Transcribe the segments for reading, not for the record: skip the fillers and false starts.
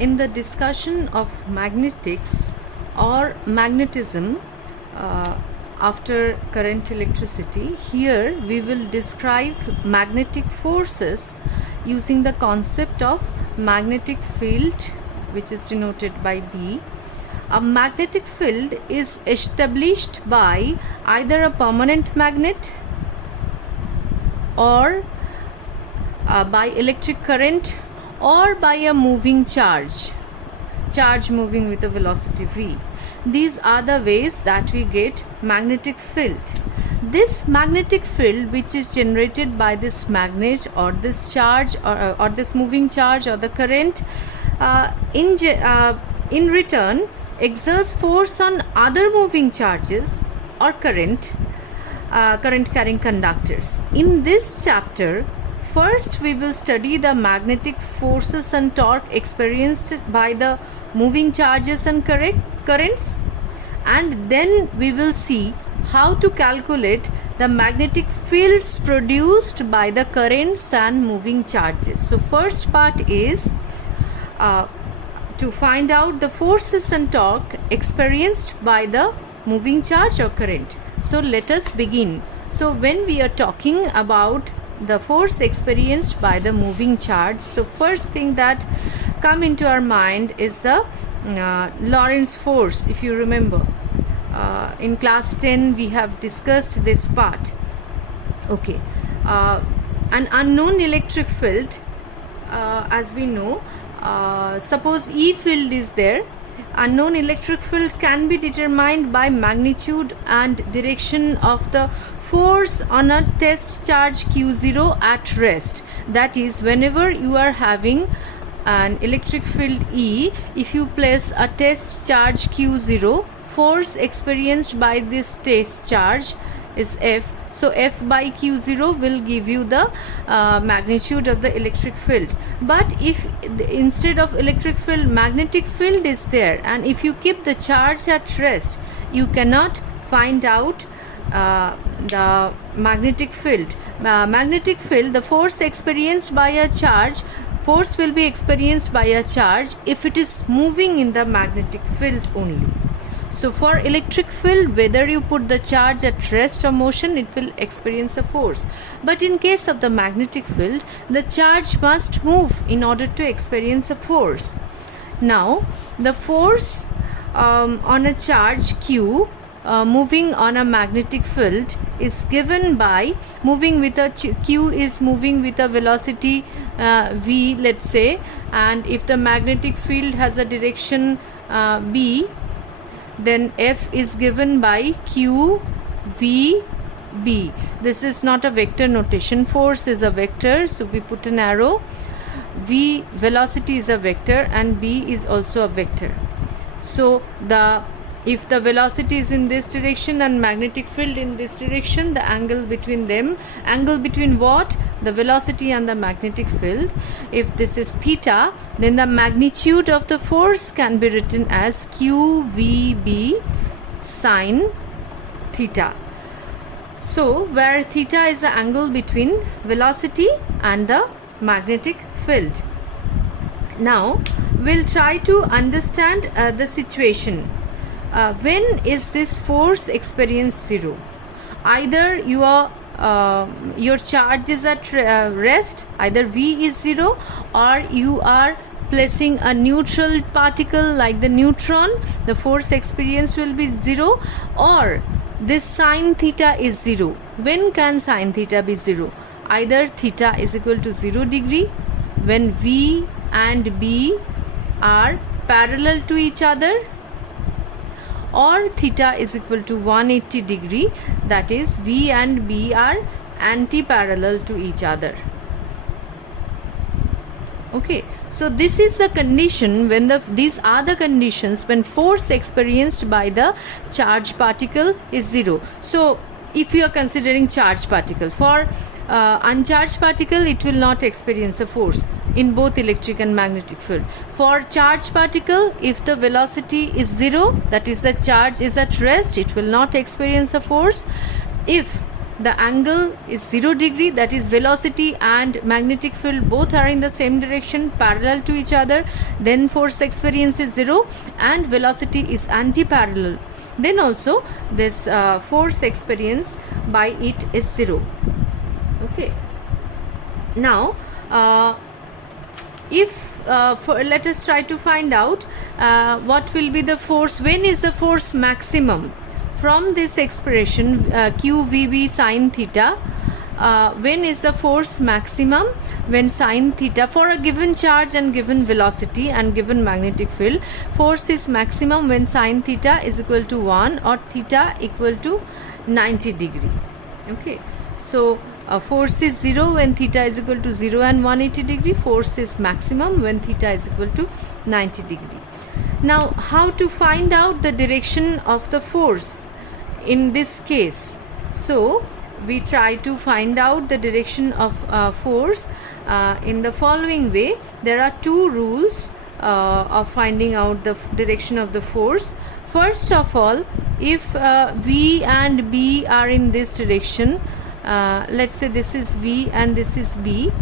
In the discussion of magnetics or magnetism after current electricity, here we will describe magnetic forces using the concept of magnetic field, which is denoted by B. A magnetic field is established by either a permanent magnet or by electric current or by a moving charge moving with a velocity v. These are the ways that we get magnetic field. This magnetic field, which is generated by this magnet or this charge or this moving charge or the current, in return exerts force on other moving charges or current carrying conductors. In this chapter, first we will study the magnetic forces and torque experienced by the moving charges and currents, and then we will see how to calculate the magnetic fields produced by the currents and moving charges. So first part is to find out the forces and torque experienced by the moving charge or current. So let us begin. So when we are talking about the force experienced by the moving charge, so first thing that come into our mind is the Lorentz force. If you remember, in class 10 we have discussed this part. Okay, an unknown electric field, as we know, suppose E field is there. Unknown electric field can be determined by magnitude and direction of the force on a test charge Q0 at rest. That is, whenever you are having an electric field E, if you place a test charge Q0, force experienced by this test charge is F. So F by Q0 will give you the magnitude of the electric field. But if instead of electric field, magnetic field is there, and if you keep the charge at rest, you cannot find out the magnetic field. Magnetic field, the force experienced by a charge, force will be experienced by a charge if it is moving in the magnetic field only. So for electric field, whether you put the charge at rest or motion, it will experience a force. But in case of the magnetic field, the charge must move in order to experience a force. Now, the force on a charge Q moving on a magnetic field is given by moving with a Q is moving with a velocity v, let's say, and if the magnetic field has a direction b, then F is given by Q V B. This is not a vector notation. Force is a vector, so we put an arrow. V, velocity, is a vector, and B is also a vector. So if the velocity is in this direction and magnetic field in this direction, the angle between them, angle between what? The velocity and the magnetic field. If this is theta, then the magnitude of the force can be written as QVB sine theta. So where theta is the angle between velocity and the magnetic field. Now we'll try to understand the situation. When is this force experience zero? Either your charge is at rest, either V is zero, or you are placing a neutral particle like the neutron, the force experience will be zero, or this sine theta is zero. When can sine theta be zero? Either theta is equal to 0 degree when V and B are parallel to each other, or theta is equal to 180 degree, that is V and B are anti-parallel to each other. Okay, so this is the condition when these are the conditions when force experienced by the charged particle is zero. So if you are considering charged particle, for uncharged particle it will not experience a force in both electric and magnetic field. For charged particle, if the velocity is zero, that is the charge is at rest, it will not experience a force. If the angle is 0 degree, that is velocity and magnetic field both are in the same direction parallel to each other, then force experience is 0 and velocity is anti-parallel, then also this force experienced by it is 0. Okay, now let us try to find out what will be the force, when is the force maximum. From this expression QVB sine theta, when is the force maximum? When sine theta, for a given charge and given velocity and given magnetic field, force is maximum when sine theta is equal to 1 or theta equal to 90 degree. Okay, so force is 0 when theta is equal to 0 and 180 degree. Force is maximum when theta is equal to 90 degree. Now, how to find out the direction of the force in this case? So we try to find out the direction of force in the following way. There are two rules of finding out the direction of the force. First of all, if V and B are in this direction, let's say this is V and this is B.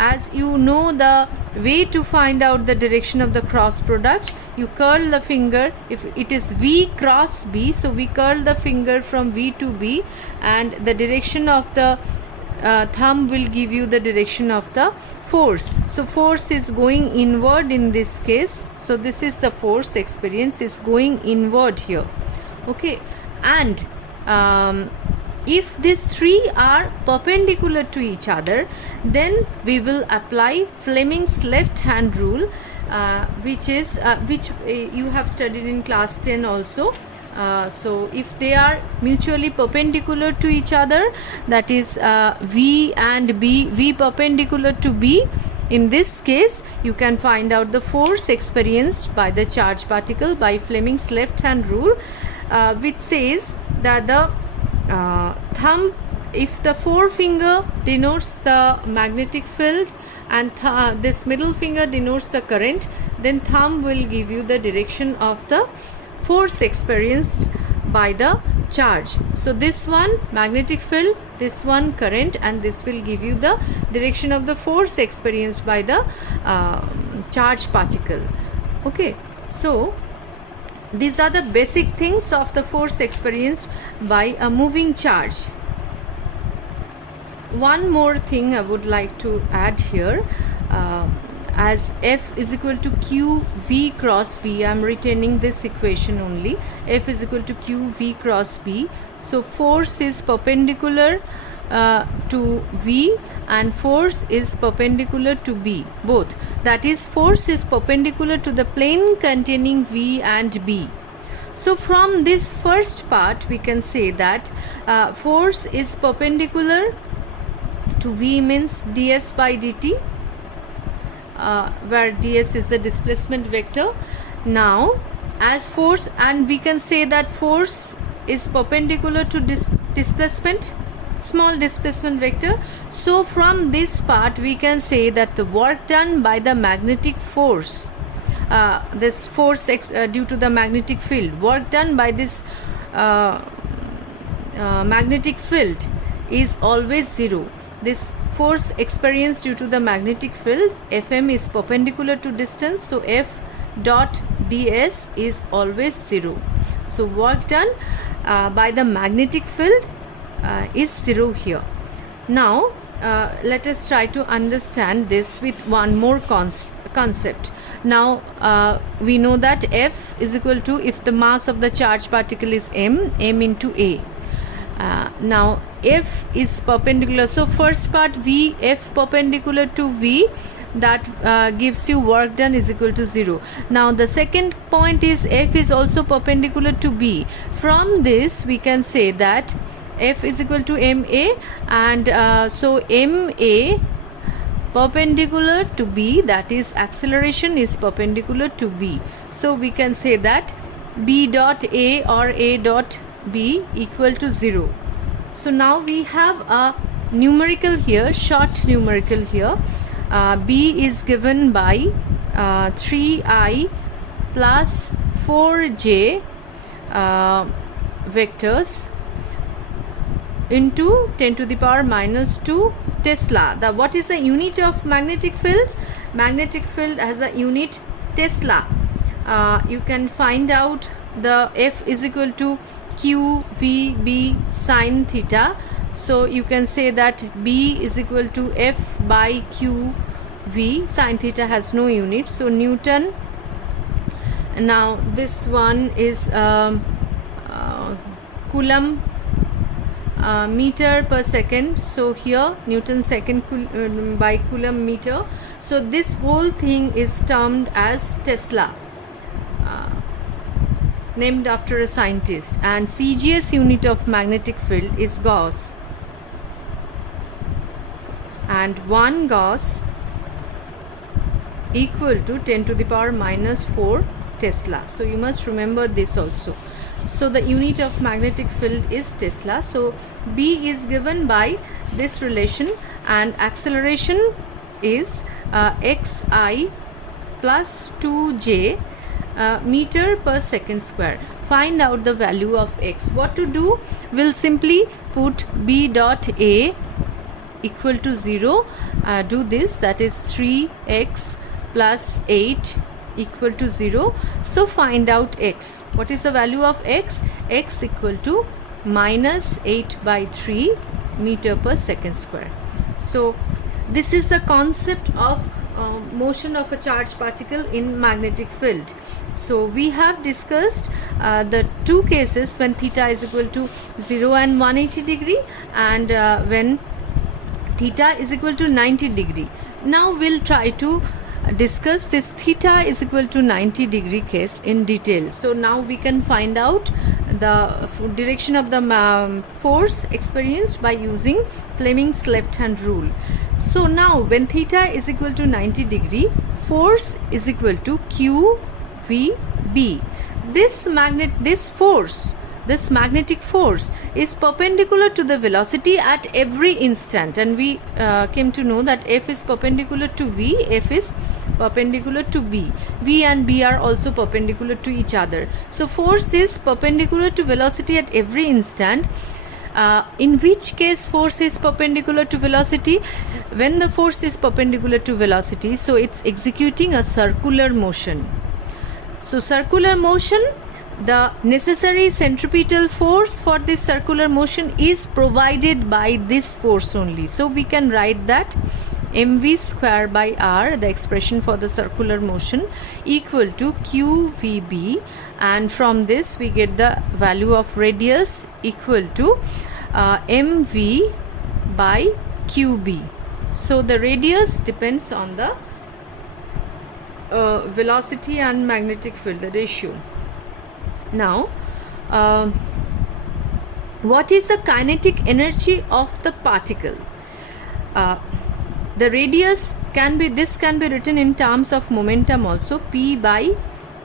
As you know the way to find out the direction of the cross product, you curl the finger. If it is V cross B, so we curl the finger from V to B and the direction of the thumb will give you the direction of the force. So force is going inward in this case, so this is the force experience is going inward here. Okay, and if these three are perpendicular to each other, then we will apply Fleming's left hand rule, which you have studied in class 10 also. So if they are mutually perpendicular to each other, that is V and B, V perpendicular to B, in this case you can find out the force experienced by the charged particle by Fleming's left hand rule, which says that the thumb, if the forefinger denotes the magnetic field and this middle finger denotes the current, then thumb will give you the direction of the force experienced by the charge. So this one magnetic field, this one current, and this will give you the direction of the force experienced by the charged particle. Okay, so these are the basic things of the force experienced by a moving charge. One more thing I would like to add here, as F is equal to Q V cross B, I am retaining this equation only. F is equal to Q V cross B. So force is perpendicular to V and force is perpendicular to B, both. That is, force is perpendicular to the plane containing V and B. So from this first part we can say that force is perpendicular to V, means ds by dt, where ds is the displacement vector. Now as force, and we can say that force is perpendicular to displacement, small displacement vector. So from this part we can say that the work done by the magnetic force, this force due to the magnetic field, work done by this magnetic field is always 0. This force experienced due to the magnetic field, Fm, is perpendicular to distance, so F dot ds is always 0. So work done by the magnetic field is 0 here. Now let us try to understand this with one more concept. Now we know that F is equal to, if the mass of the charged particle is m into a. Now F is perpendicular, so first part V, F perpendicular to V, that gives you work done is equal to 0. Now the second point is F is also perpendicular to B. From this we can say that F is equal to MA, and so MA perpendicular to B, that is acceleration is perpendicular to B. So we can say that B dot A or A dot B equal to 0. So now we have a numerical here, short numerical here. B is given by 3I plus 4J vectors into 10 to the power minus 2 Tesla. What is the unit of magnetic field? Magnetic field has a unit Tesla. You can find out the F is equal to QVB sine theta. So you can say that B is equal to F by QV. Sine theta has no unit, so Newton. Now this one is Coulomb meter per second. So here Newton second by Coulomb meter. So this whole thing is termed as Tesla, named after a scientist. And CGS unit of magnetic field is Gauss, and 1 Gauss equal to 10 to the power minus 4 Tesla. So you must remember this also. So the unit of magnetic field is Tesla. So B is given by this relation, and acceleration is xi plus 2j meter per second square. Find out the value of x. What to do? We'll simply put B dot A equal to 0. Do this, that is 3x plus 8 equal to 0. So find out x. What is the value of x? X equal to minus 8 by 3 meter per second square. So this is the concept of motion of a charged particle in magnetic field. So we have discussed the two cases when theta is equal to 0 and 180 degree, and when theta is equal to 90 degree. Now we'll try to discuss this theta is equal to 90 degree case in detail. So now we can find out the direction of the force experienced by using Fleming's left hand rule. So now when theta is equal to 90 degree, force is equal to QVB. This magnetic force is perpendicular to the velocity at every instant, and we came to know that F is perpendicular to V, F is perpendicular to B. V and B are also perpendicular to each other. So force is perpendicular to velocity at every instant. In which case force is perpendicular to velocity? When the force is perpendicular to velocity, so it's executing a circular motion. So circular motion, the necessary centripetal force for this circular motion is provided by this force only. So we can write that mv square by r, the expression for the circular motion, equal to qvb, and from this we get the value of radius equal to mv by qb. So the radius depends on the velocity and magnetic field, the ratio. Now what is the kinetic energy of the particle? The radius can be written in terms of momentum also, p by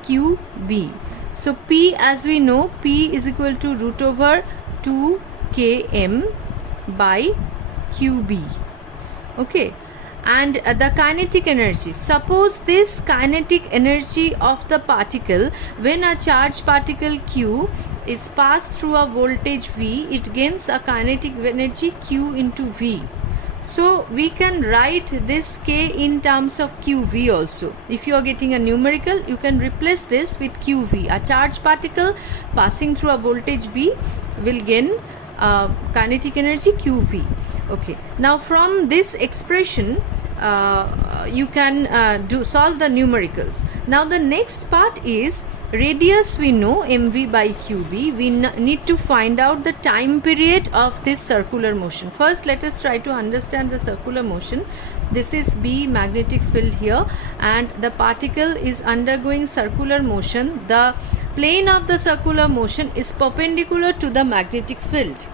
qb. So p, as we know, p is equal to root over 2 km by qb. Okay, and the kinetic energy, suppose this kinetic energy of the particle, when a charged particle q is passed through a voltage v, it gains a kinetic energy q into v. So we can write this k in terms of qv also. If you are getting a numerical, you can replace this with qv. A charged particle passing through a voltage v will gain kinetic energy qv. Okay, now from this expression you can solve the numericals. Now the next part is radius, we know mv by qb. We need to find out the time period of this circular motion. First let us try to understand the circular motion. This is B, magnetic field here, and the particle is undergoing circular motion. The plane of the circular motion is perpendicular to the magnetic field.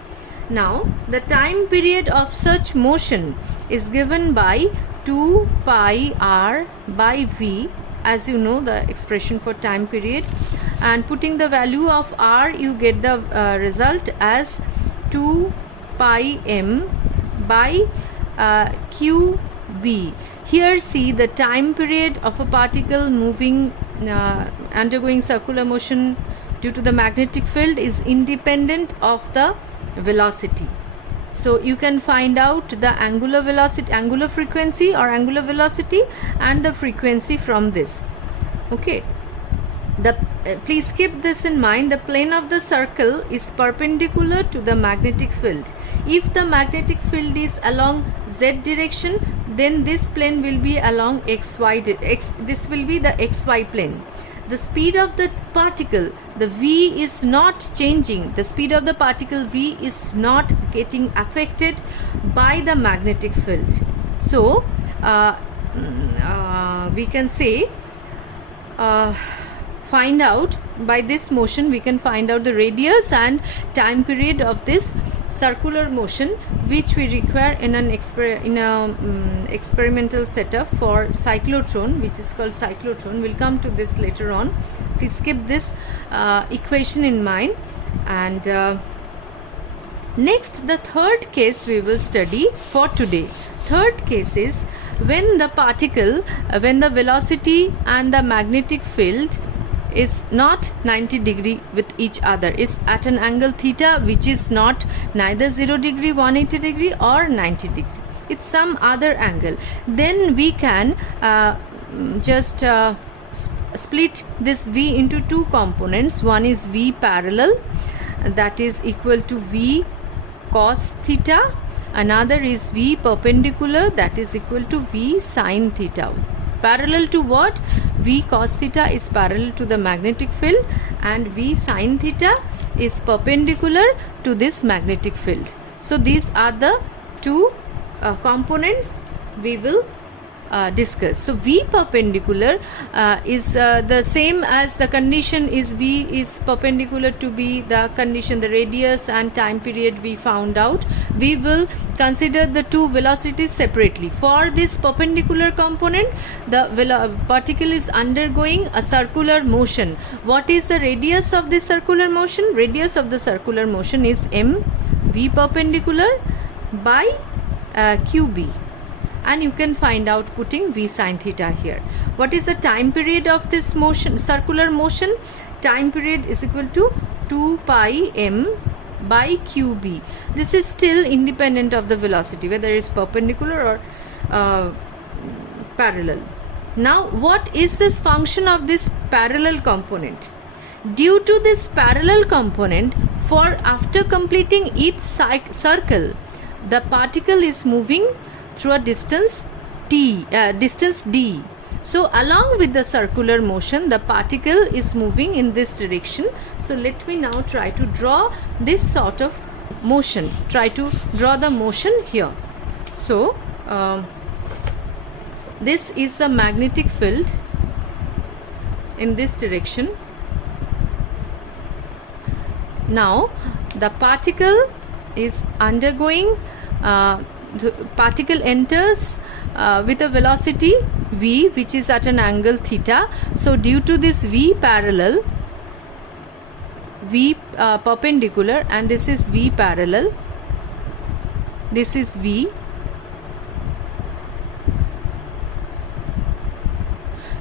Now the time period of such motion is given by 2 pi r by v, as you know the expression for time period, and putting the value of r you get the result as 2 pi m by qb. Here see, the time period of a particle moving undergoing circular motion due to the magnetic field is independent of the velocity. So you can find out the angular velocity, angular frequency or angular velocity, and the frequency from this. Okay. Please keep this in mind. The plane of the circle is perpendicular to the magnetic field. If the magnetic field is along z direction, then this plane will be along xy. This will be the xy plane. The speed of the particle, the v, is not changing. The speed of the particle v is not getting affected by the magnetic field. So we can say, find out by this motion, we can find out the radius and time period of this circular motion, which we require in an experimental setup for cyclotron, which is called cyclotron. We'll come to this later on. Please keep this equation in mind. And next, the third case we will study for today. Third case is when the particle, when the velocity and the magnetic field is not 90 degree with each other, is at an angle theta which is not neither 0 degree, 180 degree or 90 degree. It's some other angle. Then we can just split this v into two components. One is v parallel, that is equal to v cos theta. Another is v perpendicular, that is equal to v sin theta. Parallel to what? V cos theta is parallel to the magnetic field, and v sin theta is perpendicular to this magnetic field. So these are the two components we will discuss. So v perpendicular is the same as the condition is v is perpendicular to b, the condition, the radius and time period we found out. We will consider the two velocities separately. For this perpendicular component, the particle is undergoing a circular motion. What is the radius of this circular motion? Radius of the circular motion is m v perpendicular by qb. And you can find out putting v sin theta here. What is the time period of this motion, circular motion? Time period is equal to 2 pi m by qb. This is still independent of the velocity, whether it is perpendicular or parallel. Now, what is this function of this parallel component? Due to this parallel component, for after completing each circle, the particle is moving through a distance d. So along with the circular motion, the particle is moving in this direction. So let me now try to draw this sort of motion. Try to draw the motion here. So this is the magnetic field in this direction. Now the particle is undergoing, the particle enters with a velocity v, which is at an angle theta. So due to this v parallel, v perpendicular, and this is v parallel, this is v.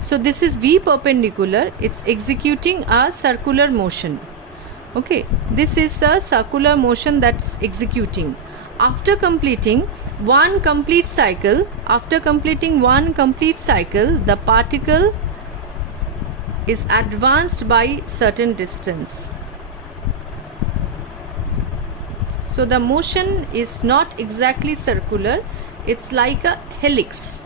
So this is v perpendicular, it's executing a circular motion. Okay, this is the circular motion that's executing. After completing one complete cycle, the particle is advanced by certain distance. So the motion is not exactly circular, it's like a helix.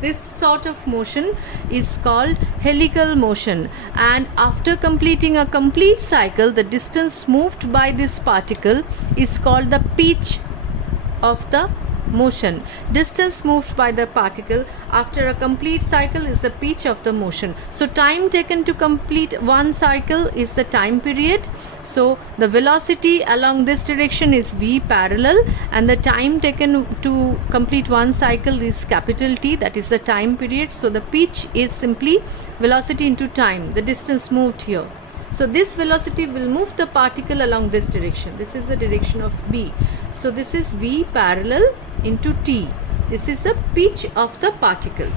This sort of motion is called helical motion, and after completing a complete cycle, the distance moved by this particle is called the pitch of the motion. Distance moved by the particle after a complete cycle is the pitch of the motion. So time taken to complete one cycle is the time period. So the velocity along this direction is v parallel, and the time taken to complete one cycle is capital T, that is the time period. So the pitch is simply velocity into time, the distance moved here. So this velocity will move the particle along this direction. This is the direction of b. So this is v parallel into t. This is the pitch of the particle.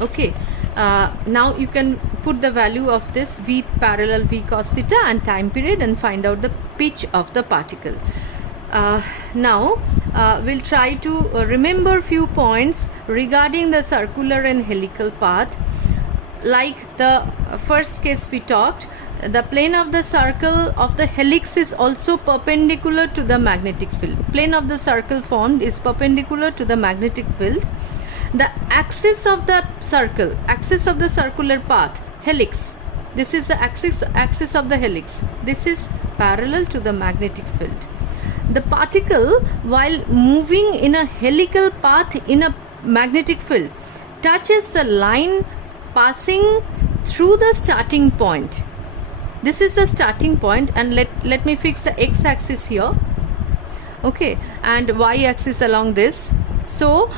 Okay. Now you can put the value of this v parallel, v cos theta, and time period, and find out the pitch of the particle. Now we'll try to remember few points regarding the circular and helical path. Like the first case we talked, the plane of the circle of the helix is also perpendicular to the magnetic field. Plane of the circle formed is perpendicular to the magnetic field. The axis of the circle, axis of the circular path, helix, this is the axis of the helix. This is parallel to the magnetic field. The particle, while moving in a helical path in a magnetic field, touches the line passing through the starting point. This is the starting point, and let me fix the x-axis here, okay, and y-axis along this. So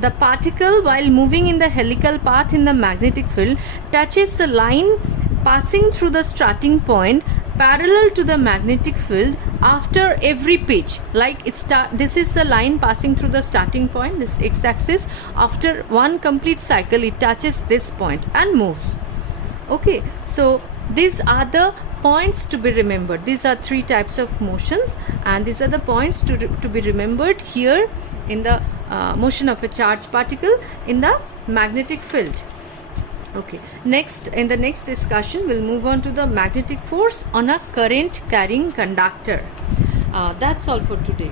the particle, while moving in the helical path in the magnetic field, touches the line passing through the starting point parallel to the magnetic field after every pitch. Like this is the line passing through the starting point, this x-axis. After one complete cycle, it touches this point and moves. Okay, so these are the points to be remembered. These are three types of motions, and these are the points to be remembered here in the motion of a charged particle in the magnetic field. Okay, next, in the next discussion, we'll move on to the magnetic force on a current carrying conductor. That's all for today.